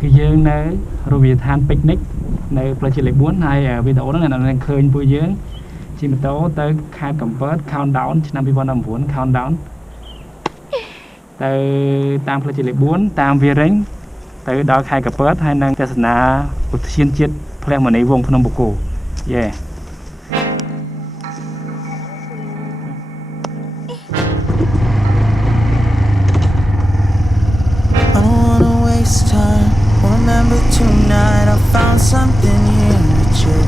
គឺយើងនៅរវិធាន picnic នៅផ្លូវជាតិលេខ 4 ហើយវីដេអូហ្នឹងអ្នកនឹងឃើញពួកយើងជិះម៉ូតូទៅខេត្តកំពត countdown ឆ្នាំ2019 countdown ទៅតាមផ្លូវជាតិលេខ 4 តាមវារិញទៅដល់ខេត្តកំពតហើយនឹងទស្សនាឧទ្យានជាតិភ្នំមនីវងភ្នំបូកគោយេRemember tonight I found something here with you.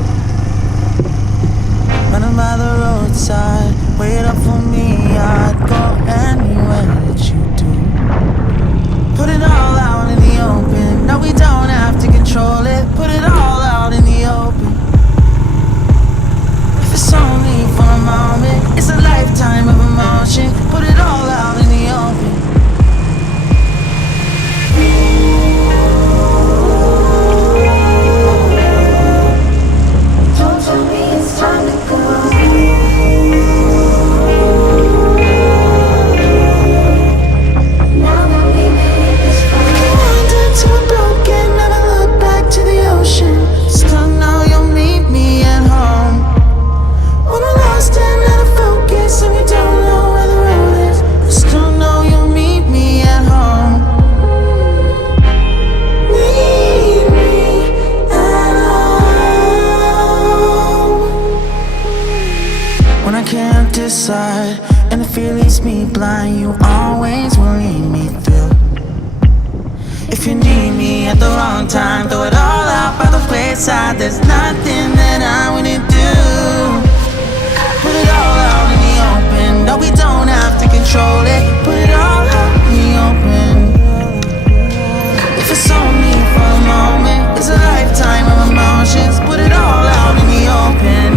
Running by the roadside, wait up for me. I'd go anywhere that you do. Put it all out in the open. No, we don't have to control it. Put it all out in the open. If it's only for a moment, it's a lifetime of emotion. Put it all out in the open. And the fear leaves me blind. You always will lead me through. If you need me at the wrong time, throw it all out by the wayside. There's nothing that I wouldn't do. Put it all out in the open. No, we don't have to control it. Put it all out in the open. If it's only for a moment, it's a lifetime of emotions. Put it all out in the open.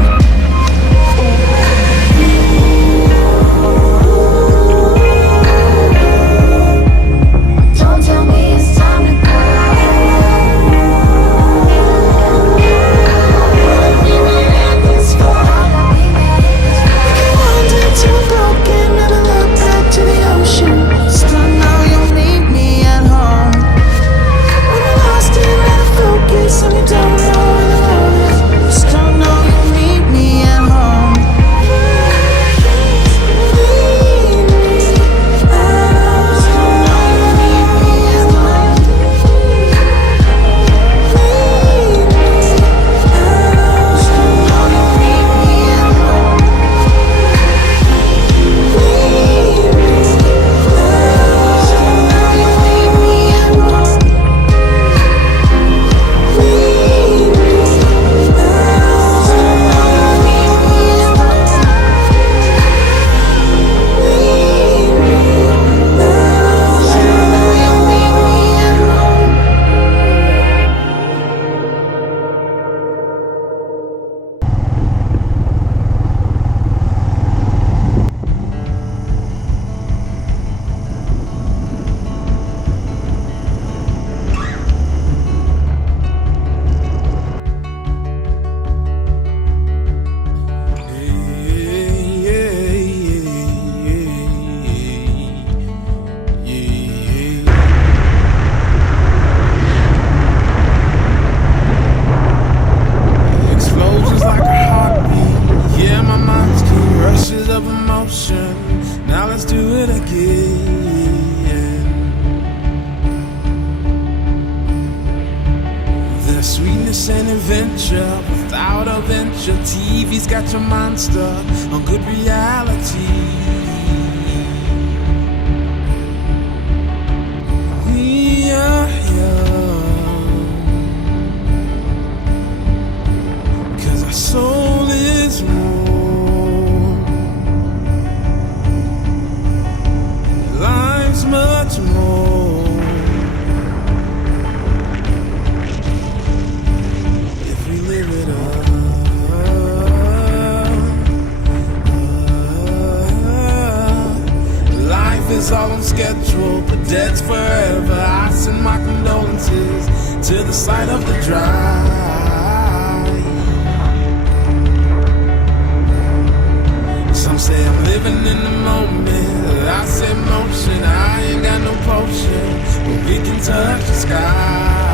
And adventure without a venture. TV's got your monster on good reality. We are young, 'cause our soul is warm. Life's much more. It's all on schedule, but dead's forever. I send my condolences to the site of the drive. Some say I'm living in the moment. I say motion, I ain't got no potion, but we can touch the sky.